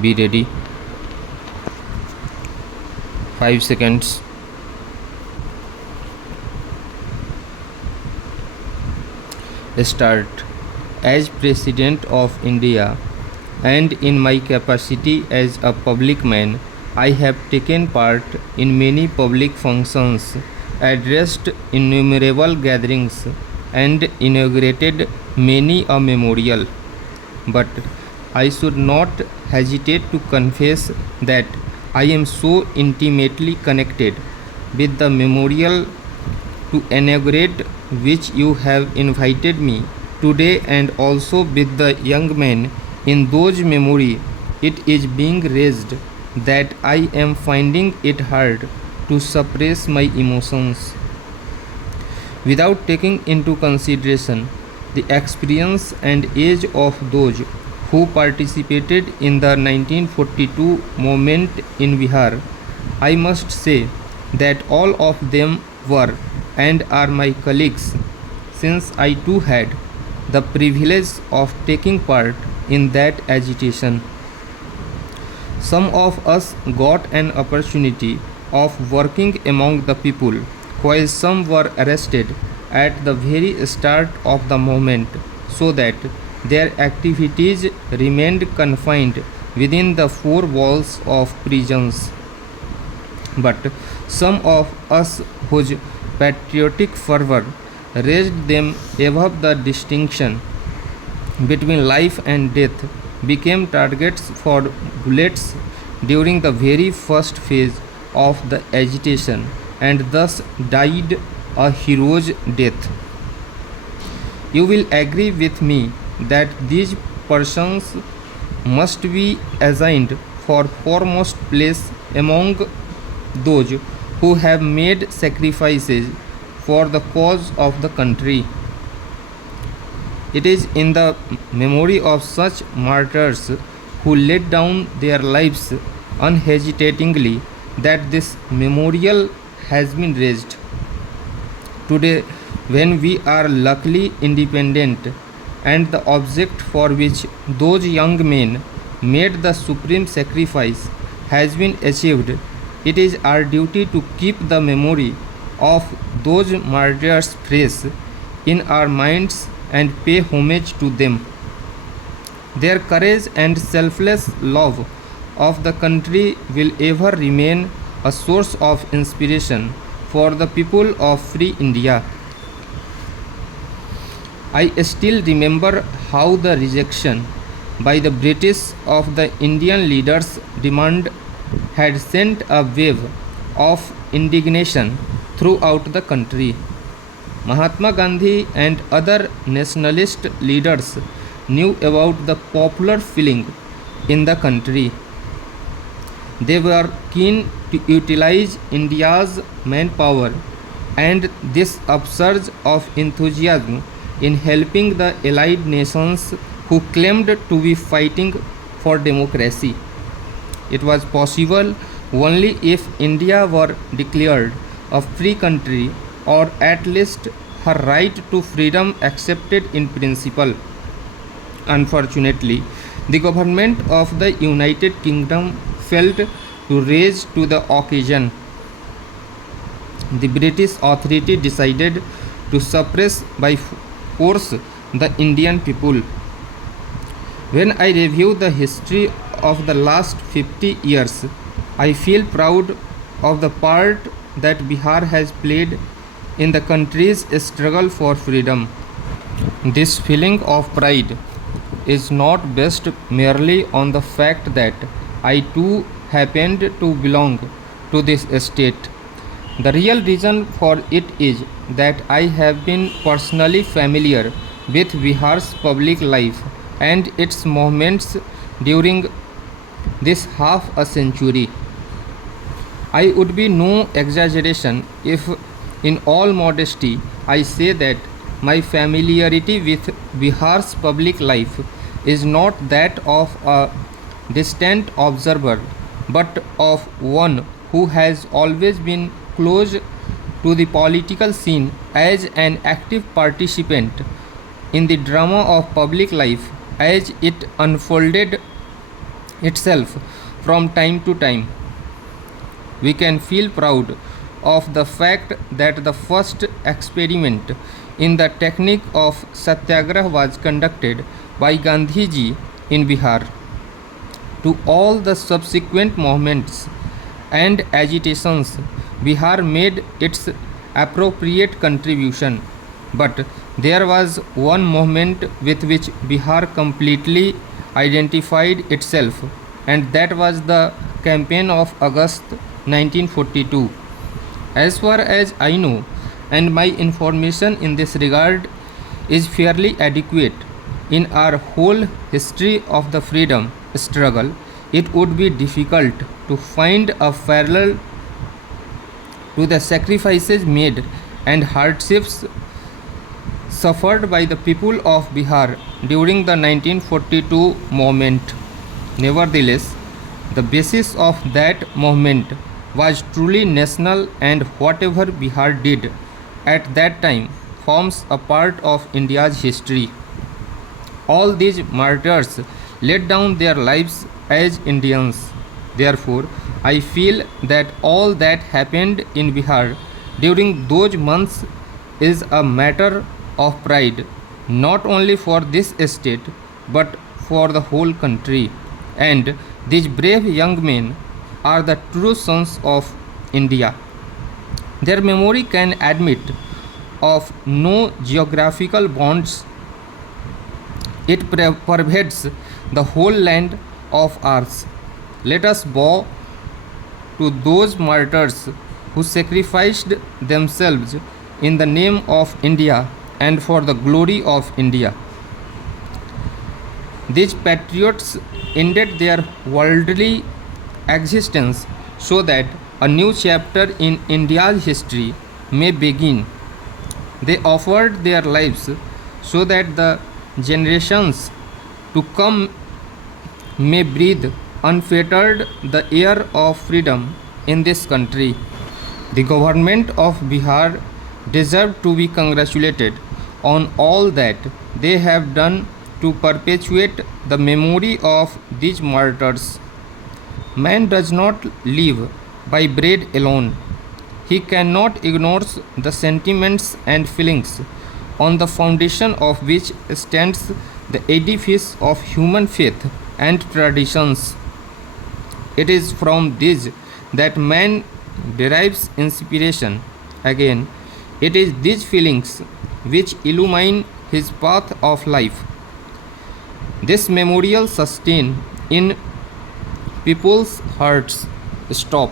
Be ready. 5 seconds. Start. As President of India and in my capacity as a public man, I have taken part in many public functions, addressed innumerable gatherings, and inaugurated many a memorial. But I should not hesitate to confess that I am so intimately connected with the memorial to inaugurate which you have invited me today, and also with the young men in those memory it is being raised, that I am finding it hard to suppress my emotions. Without taking into consideration the experience and age of those who participated in the 1942 movement in Bihar, I must say that all of them were and are my colleagues, since I too had the privilege of taking part in that agitation. Some of us got an opportunity of working among the people, while some were arrested at the very start of the movement, so that their activities remained confined within the four walls of prisons. But some of us whose patriotic fervor raised them above the distinction between life and death became targets for bullets during the very first phase of the agitation, and thus died a hero's death. You will agree with me that these persons must be assigned for foremost place among those who have made sacrifices for the cause of the country. It is in the memory of such martyrs who laid down their lives unhesitatingly that this memorial has been raised. Today, when we are luckily independent, and the object for which those young men made the supreme sacrifice has been achieved, it is our duty to keep the memory of those martyrs fresh in our minds and pay homage to them. Their courage and selfless love of the country will ever remain a source of inspiration for the people of free India. I still remember how the rejection by the British of the Indian leaders' demand had sent a wave of indignation throughout the country. Mahatma Gandhi and other nationalist leaders knew about the popular feeling in the country. They were keen to utilize India's manpower and this upsurge of enthusiasm in helping the allied nations who claimed to be fighting for democracy. It was possible only if India were declared a free country, or at least her right to freedom accepted in principle. Unfortunately, the government of the United Kingdom failed to rise to the occasion. The British authority decided to suppress by force the Indian people. When I review the history of the last 50 years, I feel proud of the part that Bihar has played in the country's struggle for freedom. This feeling of pride is not based merely on the fact that I too happened to belong to this state. The real reason for it is that I have been personally familiar with Bihar's public life and its movements during this half a century. I would be no exaggeration if, in all modesty, I say that my familiarity with Bihar's public life is not that of a distant observer, but of one who has always been close to the political scene as an active participant in the drama of public life as it unfolded itself from time to time. We can feel proud of the fact that the first experiment in the technique of Satyagraha was conducted by Gandhiji in Bihar. To all the subsequent movements and agitations, Bihar made its appropriate contribution. But there was one movement with which Bihar completely identified itself, and that was the campaign of August 1942. As far as I know, and my information in this regard is fairly adequate, in our whole history of the freedom struggle, it would be difficult to find a parallel to the sacrifices made and hardships suffered by the people of Bihar during the 1942 movement. Nevertheless, the basis of that movement was truly national, and whatever Bihar did at that time forms a part of India's history. All these martyrs laid down their lives as Indians. Therefore, I feel that all that happened in Bihar during those months is a matter of pride, not only for this state but for the whole country. And these brave young men are the true sons of India. Their memory can admit of no geographical bonds. It pervades the whole land of ours. Let us bow to those martyrs who sacrificed themselves in the name of India and for the glory of India. These patriots ended their worldly existence so that a new chapter in India's history may begin. They offered their lives so that the generations to come may breathe unfettered the air of freedom in this country. The government of Bihar deserve to be congratulated on all that they have done to perpetuate the memory of these martyrs. Man does not live by bread alone. He cannot ignore the sentiments and feelings on the foundation of which stands the edifice of human faith and traditions. It is from these that man derives inspiration. Again, it is these feelings which illumine his path of life. This memorial sustain in people's hearts. Stop.